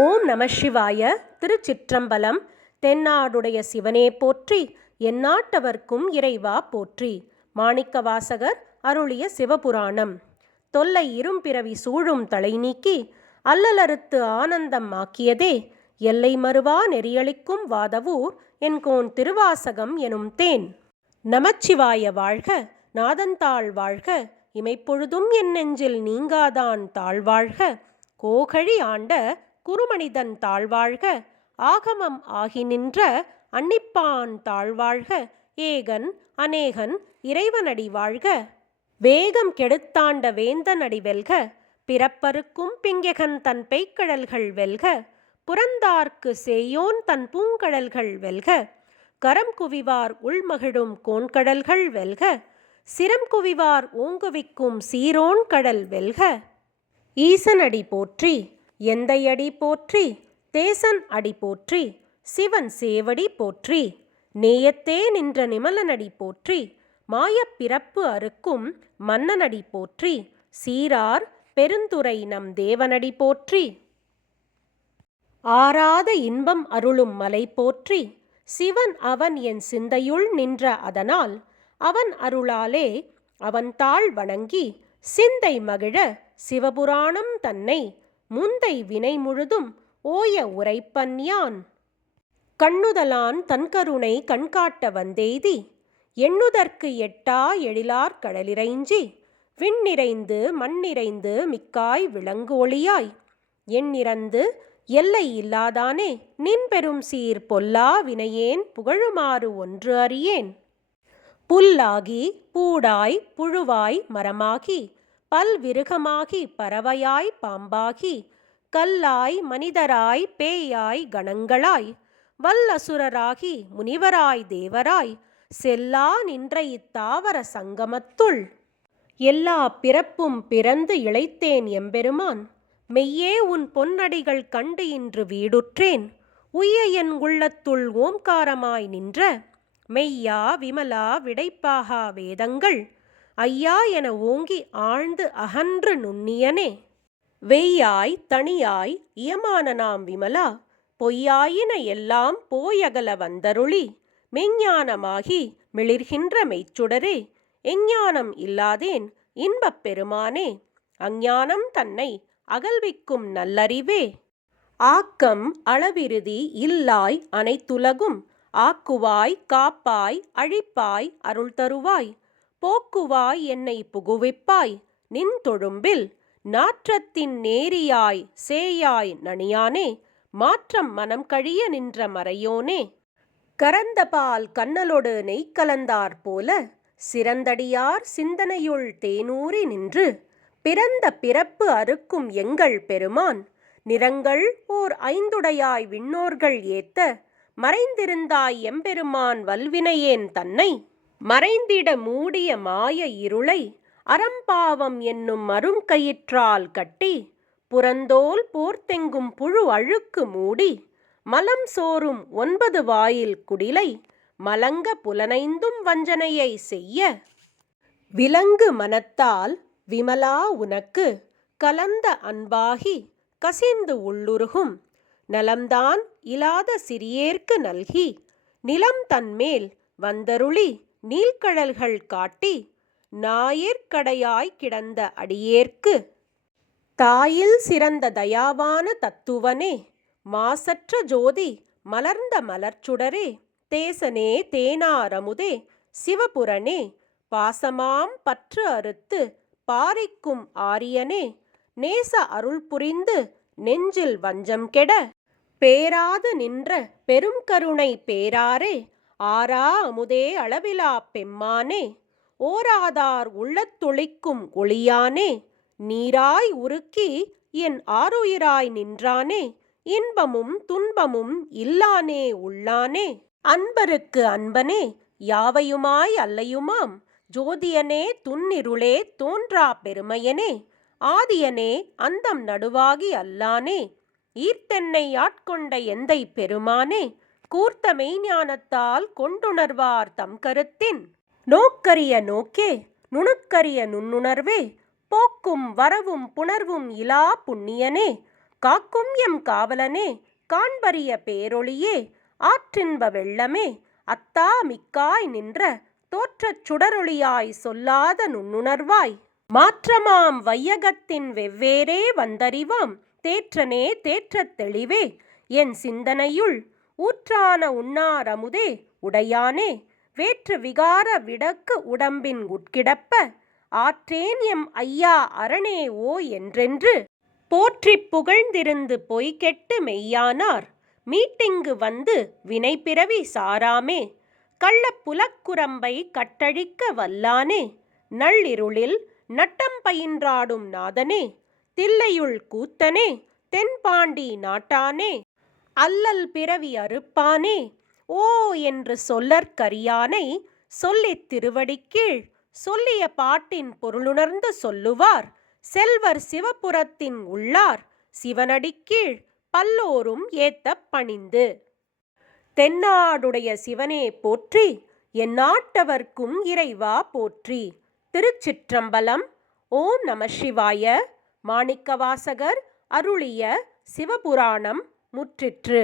ஓம் நம சிவாய. திருச்சிற்றம்பலம். தென்னாடுடைய சிவனே போற்றி, எந்நாட்டவர்க்கும் இறைவா போற்றி. மாணிக்கவாசகர் அருளிய சிவபுராணம். தொல்லை இரும்பிறவி சூழும் தலை நீக்கி அல்லலறுத்து ஆனந்தம் ஆக்கியதே எல்லை மறுவா நெறியளிக்கும் வாதவூர் என்கோன் திருவாசகம் எனும் தேன். நமச்சிவாய வாழ்க, நாதந்தாள் வாழ்க, இமைப்பொழுதும் என் நெஞ்சில் நீங்காதான் தாழ்வாழ்க. கோகழி ஆண்ட குருமனிதன் தாழ்வாழ்க, ஆகமம் ஆகி நின்ற அன்னிப்பான் தாழ்வாழ்க. ஏகன் அநேகன் இறைவனடி வாழ்க, வேகம் கெடுத்தாண்ட வேந்தனடி வெல்க. பிறப்பருக்கும் பிங்ககன் தன் பெய்க்கடல்கள் வெல்க, புறந்தார்க்கு சேயோன் தன் பூங்கடல்கள் வெல்க. கரம் குவிவார் உள்மகிழும் கோன்கடல்கள் வெல்க, சிரம் குவிவார் ஓங்குவிக்கும் சீரோன் கடல் வெல்க. ஈசனடி போற்றி, எந்தையடி போற்றி, தேசன் அடி போற்றி, சிவன் சேவடி போற்றி. நேயத்தே நின்ற நிமலனடி போற்றி, மாயப் பிறப்பு அறுக்கும் மன்னனடி போற்றி. சீரார் பெருந்துரை நம் தேவனடி போற்றி, ஆராத இன்பம் அருளும் மலை போற்றி. சிவன் அவன் என் சிந்தையுள் நின்ற அதனால், அவன் அருளாலே அவன் தாழ் வணங்கி சிந்தை மகிழ சிவபுராணம் தன்னை முந்தை வினை முழுதும் ஓய உரைப்பன் யான். கண்ணுதலான் தன்கருணை கண்காட்ட வந்தெய்தி, எண்ணுதற்கு எட்டா எழிலார் கடலிறைஞ்சி. விண்ணிறைந்து மண்ணிறைந்து மிக்காய் விளங்கு ஒளியாய், எண்ணிறந்து எல்லை இல்லாதானே நின் பெரும் சீர் பொல்லா வினையேன் புகழுமாறு ஒன்று அறியேன். புல்லாகி பூடாய் புழுவாய் மரமாகி பல்விருகமாகி பறவையாய் பாம்பாகி கல்லாய் மனிதராய் பேயாய் கணங்களாய் வல்லசுரராகி முனிவராய் தேவராய் செல்லா நின்ற இத்தாவர சங்கமத்துள் எல்லா பிறப்பும் பிறந்து இளைத்தேன் எம்பெருமான். மெய்யே உன் பொன்னடிகள் கண்டு இன்று வீடுற்றேன். உய்ய என் உள்ளத்துள் ஓம்காரமாய் நின்ற மெய்யா விமலா விடைப்பாகா வேதங்கள் ஐயா என ஓங்கி ஆழ்ந்து அகன்று நுண்ணியனே. வெய்யாய் தனியாய் இயமான நாம் விமலா, பொய்யாயின எல்லாம் போயகல வந்தருளி மெஞ்ஞானமாகி மிளிர்கின்ற மெய்ச்சுடரே. எஞ்ஞானம் இல்லாதேன் இன்பப் பெருமானே, அஞ்ஞானம் தன்னை அகல்விக்கும் நல்லறிவே. ஆக்கம் அளவிருதி இல்லாய் அனைத்துலகும் ஆக்குவாய் காப்பாய் அழிப்பாய் அருள் தருவாய். போக்குவாய் என்னை புகுவிப்பாய் நின் தொழும்பில், நாற்றத்தின் நேரியாய் சேயாய் நனியானே. மாற்றம் மனம் கழிய நின்ற மறையோனே, கரந்தபால் கண்ணலொடு நெய் கலந்தாற் போல சிறந்தடியார் சிந்தனையுள் தேனூறி நின்று. பிறந்த பிறப்பு அறுக்கும் எங்கள் பெருமான், நிறங்கள் ஓர் ஐந்துடையாய் விண்ணோர்கள் ஏத்த மறைந்திருந்தாய் எம்பெருமான் வல்வினையேன் தன்னை. மறைந்திட மூடிய மாய இருளை அறம்பாவம் என்னும் அருங்கயிற்றால் கட்டி, புறந்தோல் போர்த்தெங்கும் புழு அழுக்கு மூடி மலம் சோறும் 9 வாயில் குடிலை மலங்க புலனைந்தும் வஞ்சனையை செய்ய. விலங்கு மனத்தால் விமலா உனக்கு கலந்த அன்பாகி கசிந்து உள்ளுருகும் நலம்தான் இலாத சிறியேற்கு நல்கி. நிலம் தன்மேல் வந்தருளி நீள்கழல்கள் காட்டி நாயிற்கடையாய் கிடந்த அடியேற்கு. தாயில் சிறந்த தயாவான தத்துவனே, மாசற்ற ஜோதி மலர்ந்த மலர்ச்சுடரே. தேசனே தேனாரமுதே சிவபுரனே, பாசமாம் பற்று அறுத்து பாரிக்கும் ஆரியனே. நேச அருள் புரிந்து நெஞ்சில் வஞ்சம் கெட பேராது நின்ற பெரும் கருணை பேராரே. ஆரா அமுதே அளவிலா பெம்மானே, ஓராதார் உள்ளத்தொளிக்கும் ஒளியானே. நீராய் உருக்கி என் ஆருயிராய் நின்றானே, இன்பமும் துன்பமும் இல்லானே உள்ளானே. அன்பருக்கு அன்பனே, யாவையுமாய் அல்லையுமாம் ஜோதியனே. துன்னிருளே தோன்றா பெருமையனே, ஆதியனே அந்தம் நடுவாகி அல்லானே. ஈர்த்தென்னை ஆட்கொண்ட எந்தை பெருமானே, கூர்த்த மெய்ஞானத்தால் கொண்டுணர்வார் தம் கருத்தின். நோக்கரிய நோக்கே நுணுக்கரிய நுண்ணுணர்வே, போக்கும் வரவும் புணர்வும் இலா புண்ணியனே. காக்கும் எம் காவலனே, காண்பரிய பேரொளியே, ஆற்றின்ப வெள்ளமே, அத்தா மிக்காய் நின்ற தோற்றச் சுடரொளியாய் சொல்லாத நுண்ணுணர்வாய், மாற்றமாம் வையகத்தின் வெவ்வேறே வந்தறிவாம் தேற்றனே தேற்றத் தெளிவே, என் சிந்தனையுள் ஊற்றான உண்ணாரமுதே உடையானே, வேற்று விகார விடக்கு உடம்பின் உட்கிடப்ப, ஆற்றேன் எம் ஐயா அரணே ஓ என்றென்று போற்றிப் புகழ்ந்திருந்து பொய்கெட்டு மெய்யானார், மீட்டிங்கு வந்து வினைப்பிறவி சாராமே, கள்ளப் புலக்குரம்பை கட்டழிக்க வல்லானே, நள்ளிருளில் நட்டம் பயின்றாடும் நாதனே, தில்லையுள் கூத்தனே, தென்பாண்டி நாட்டானே, அல்லல் பிறவி அறுப்பானே, ஓ என்று சொல்லற்கரியானை, சொல்லித் திருவடிக்கீழ் சொல்லிய பாட்டின் பொருளுணர்ந்து சொல்லுவார், செல்வர் சிவபுரத்தின் உள்ளார், சிவனடிக்கீழ் பல்லோரும் ஏத்தப் பணிந்து. தென்னாடுடைய சிவனே போற்றி, எந்நாட்டவர்க்கும் இறைவா போற்றி. திருச்சிற்றம்பலம். ஓம் நம சிவாய. மாணிக்கவாசகர் அருளிய சிவபுராணம் முற்றிற்று.